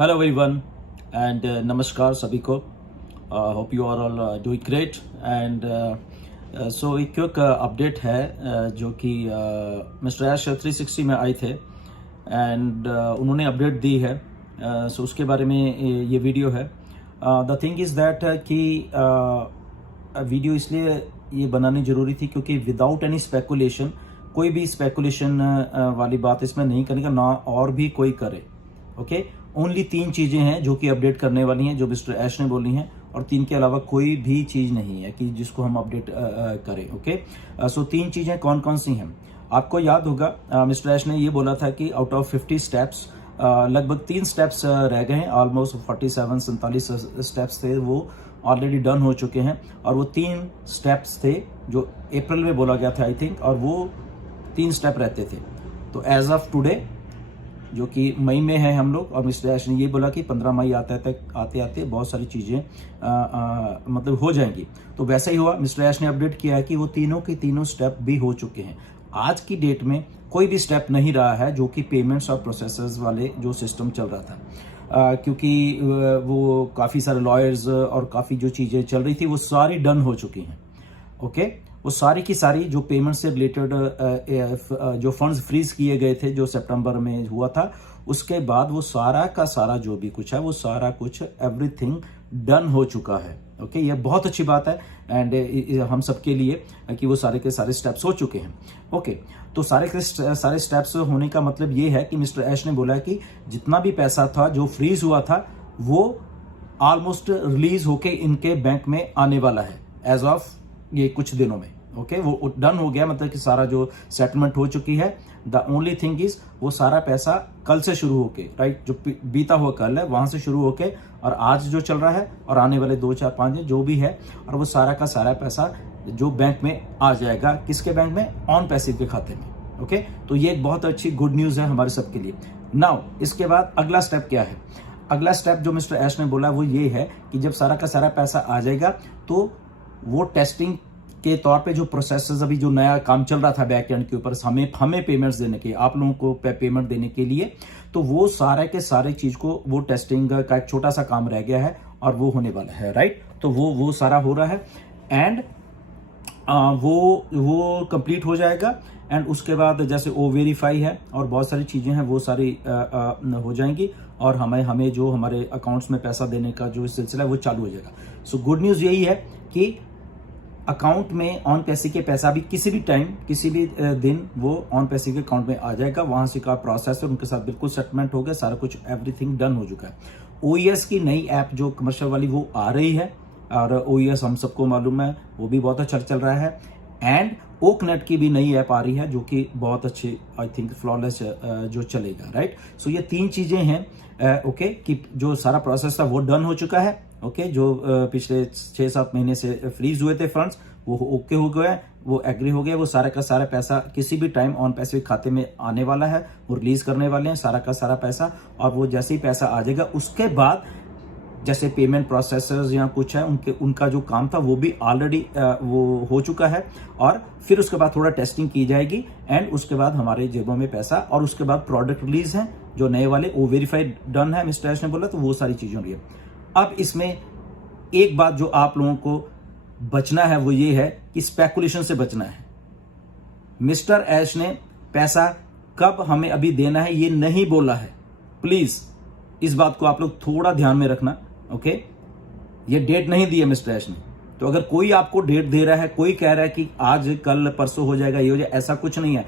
Hello everyone and नमस्कार सभी को। Hope you are all doing great and so एक क्विक अपडेट है जो कि मिस्टर ऐश 360 में आए थे एंड उन्होंने अपडेट दी है। सो उसके बारे में ये वीडियो है। द थिंग इज़ दैट कि वीडियो इसलिए ये बनानी ज़रूरी थी क्योंकि विदाउट एनी स्पेकुलेशन, कोई भी स्पेकुलेशन वाली बात इसमें नहीं करने का, ना और भी कोई करे। ओके, ओनली 3 चीज़ें हैं जो कि अपडेट करने वाली हैं, जो मिस्टर ऐश ने बोली हैं, और 3 के अलावा कोई भी चीज़ नहीं है कि जिसको हम अपडेट करें। ओके, सो 3 चीज़ें कौन कौन सी हैं आपको याद होगा। मिस्टर ऐश ने ये बोला था कि आउट ऑफ 50 स्टेप्स लगभग 3 स्टेप्स रह गए हैं। ऑलमोस्ट 47 स्टेप्स थे वो ऑलरेडी डन हो चुके हैं, और वो 3 स्टेप्स थे जो अप्रैल में बोला गया था आई थिंक, और वो 3 स्टेप रहते थे। तो एज ऑफ टुडे जो कि मई में है हम लोग, और मिस्टर ऐश ने ये बोला कि 15 मई आते आते बहुत सारी चीज़ें मतलब हो जाएंगी। तो वैसा ही हुआ। मिस्टर ऐश ने अपडेट किया है कि वो तीनों के तीनों स्टेप भी हो चुके हैं। आज की डेट में कोई भी स्टेप नहीं रहा है जो कि पेमेंट्स और प्रोसेसर्स वाले जो सिस्टम चल रहा था, क्योंकि वो काफ़ी सारे लॉयर्स और काफ़ी जो चीज़ें चल रही थी वो सारी डन हो चुकी हैं। ओके, वो सारी की सारी जो पेमेंट से रिलेटेड जो फंड्स फ्रीज किए गए थे जो सितंबर में हुआ था, उसके बाद वो सारा का सारा जो भी कुछ है वो सारा कुछ एवरीथिंग डन हो चुका है। ओके, ये बहुत अच्छी बात है एंड हम सबके लिए कि वो सारे के सारे स्टेप्स हो चुके हैं। ओके, तो सारे के सारे स्टेप्स होने का मतलब ये है कि मिस्टर ऐश ने बोला कि जितना भी पैसा था जो फ्रीज हुआ था वो ऑलमोस्ट रिलीज होके इनके बैंक में आने वाला है एज ऑफ ये कुछ दिनों में। ओके, वो डन हो गया, मतलब कि सारा जो सेटलमेंट हो चुकी है। द ओनली थिंग इज वो सारा पैसा कल से शुरू होके, राइट, जो बीता हुआ कल है वहां से शुरू होके और आज जो चल रहा है और आने वाले 2 4 5 दिन जो भी है, और वो सारा का सारा पैसा जो बैंक में आ जाएगा। किसके बैंक में? ऑन पैसिव के खाते में। ओके, तो ये एक बहुत अच्छी गुड न्यूज है हमारे सबके लिए। नाउ इसके बाद अगला स्टेप क्या है? अगला स्टेप जो मिस्टर ऐश ने बोला वो ये है कि जब सारा का सारा पैसा आ जाएगा तो वो टेस्टिंग के तौर पे जो प्रोसेसर्स अभी जो नया काम चल रहा था बैक एंड के ऊपर हमें पेमेंट्स देने के, आप लोगों को पेमेंट देने के लिए, तो वो सारे के सारे चीज को वो टेस्टिंग का एक छोटा सा काम रह गया है और वो होने वाला है, राइट। तो वो सारा हो रहा है एंड वो कंप्लीट हो जाएगा एंड उसके बाद जैसे ओ वेरीफाई है और बहुत सारी चीजें हैं वो सारी हो जाएंगी और हमें जो हमारे अकाउंट्स में पैसा देने का जो सिलसिला है वो चालू हो जाएगा। सो गुड न्यूज यही है कि अकाउंट में ऑन पैसे के पैसा भी किसी भी टाइम किसी भी दिन वो ऑन पैसे के अकाउंट में आ जाएगा। वहां से का प्रोसेस है उनके साथ बिल्कुल सेटलमेंट हो गया, सारा कुछ एवरीथिंग डन हो चुका है। ओईएस की नई ऐप जो कमर्शियल वाली वो आ रही है और ओईएस हम सबको मालूम है वो भी बहुत अच्छा चल रहा है एंड ओकनेट की भी नई ऐप आ रही है जो कि बहुत अच्छी आई थिंक फ्लॉलेस जो चलेगा, राइट। सो ये 3 चीजें हैं ओके कि जो सारा प्रोसेस था वो डन हो चुका है। ओके, जो पिछले 6-7 महीने से फ्रीज हुए थे फंड्स वो ओके हो गए, वो एग्री हो गए, वो सारा का सारा पैसा किसी भी टाइम ऑन पैसे खाते में आने वाला है, वो रिलीज करने वाले हैं सारा का सारा पैसा। और वो जैसे ही पैसा आ जाएगा उसके बाद जैसे पेमेंट प्रोसेसर्स या कुछ है उनका जो काम था वो भी ऑलरेडी वो हो चुका है और फिर उसके बाद थोड़ा टेस्टिंग की जाएगी एंड उसके बाद हमारे जेबों में पैसा और उसके बाद प्रोडक्ट रिलीज है जो नए वाले वो वेरीफाइड डन है मिस्टर ऐश ने बोला, तो वो सारी चीजें हो रही है। अब इसमें एक बात जो आप लोगों को बचना है वो ये है कि स्पेकुलेशन से बचना है। मिस्टर ऐश ने पैसा कब हमें अभी देना है ये नहीं बोला है, प्लीज इस बात को आप लोग थोड़ा ध्यान में रखना। ओके, ये डेट नहीं दी है मिस्टर ऐश ने, तो अगर कोई आपको डेट दे रहा है, कोई कह रहा है कि आज कल परसों हो जाएगा, ये हो जाए, ऐसा कुछ नहीं है।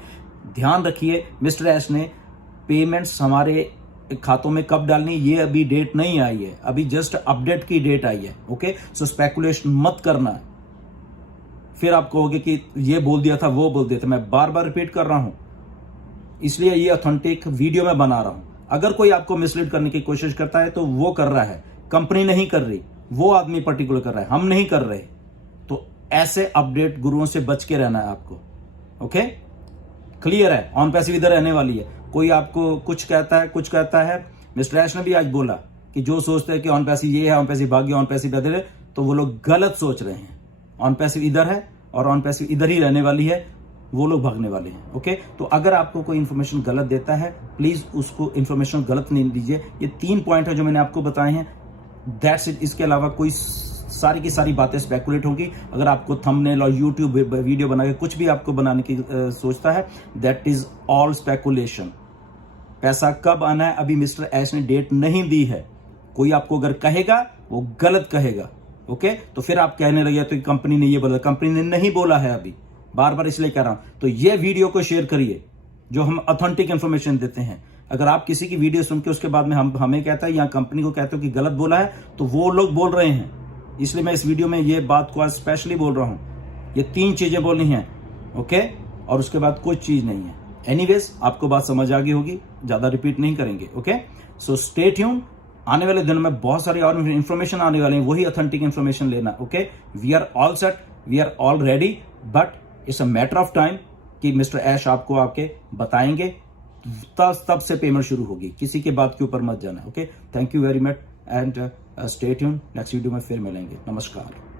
ध्यान रखिए, मिस्टर ऐश ने पेमेंट्स हमारे खातों में कब डालनी ये अभी डेट नहीं आई है, अभी जस्ट अपडेट की डेट आई है। ओके, सो स्पेकुलेशन मत करना, फिर आप कहोगे कि ये बोल दिया था वो बोल दिया था। मैं बार बार रिपीट कर रहा हूं, इसलिए ये ऑथेंटिक वीडियो में बना रहा हूं। अगर कोई आपको मिसलीड करने की कोशिश करता है तो वो कर रहा है, कंपनी नहीं कर रही, वो आदमी पर्टिकुलर कर रहा है, हम नहीं कर रहे। तो ऐसे अपडेट गुरुओं से बच के रहना है आपको। ओके, क्लियर है, ऑन पैसिव इधर रहने वाली है। कोई आपको कुछ कहता है। मिस्टर ऐश ने भी आज बोला कि जो सोचते हैं कि ऑन पैसिव ये है, ऑन पैसिव भाग्य, ऑन पैसिव इधर है, तो वो लोग गलत सोच रहे हैं। ऑन पैसिव इधर है और ऑन पैसिव इधर ही रहने वाली है। वो लोग भागने वाले हैं। ओके, तो अगर आपको कोई इन्फॉर्मेशन गलत देता है, प्लीज उसको इन्फॉर्मेशन गलत नहीं दीजिए। ये 3 पॉइंट है जो मैंने आपको बताए हैं, दैट्स इट। इसके अलावा कोई सारी की सारी बातें स्पेकुलेट होगी। अगर आपको थंबनेल और यूट्यूब वीडियो बना के कुछ भी आपको बनाने की सोचता है, दैट इज ऑल स्पेकुलेशन। पैसा कब आना है अभी मिस्टर ऐश ने डेट नहीं दी है। कोई आपको अगर कहेगा वो गलत कहेगा। ओके, तो फिर आप कहने लगे तो कंपनी ने ये बोला, कंपनी ने नहीं बोला है अभी, बार बार इसलिए कह रहा हूं। तो ये वीडियो को शेयर करिए जो हम ऑथेंटिक इंफॉर्मेशन देते हैं। अगर आप किसी की वीडियो सुन के उसके बाद में हमें कहता है या कंपनी को कहते हो कि गलत बोला है, तो वो लोग बोल रहे हैं। इसलिए मैं इस वीडियो में ये बात को आज स्पेशली बोल रहा हूं। ये 3 चीजें बोलनी है। ओके, और उसके बाद कोई चीज नहीं है। एनीवेज, आपको बात समझ आ गई होगी, ज्यादा रिपीट नहीं करेंगे। Okay, so stay tune. आने वाले दिनों में बहुत सारी और इंफॉर्मेशन आने वाले हैं, वही ऑथेंटिक इंफॉर्मेशन लेना। Okay, we are all set, we are all ready, but it's a matter of time कि मिस्टर ऐश आपको आके बताएंगे, तब से पेमेंट शुरू होगी। किसी के बात के ऊपर मत जाना। Okay, thank you very much and stay tune. Next video में फिर मिलेंगे। नमस्कार।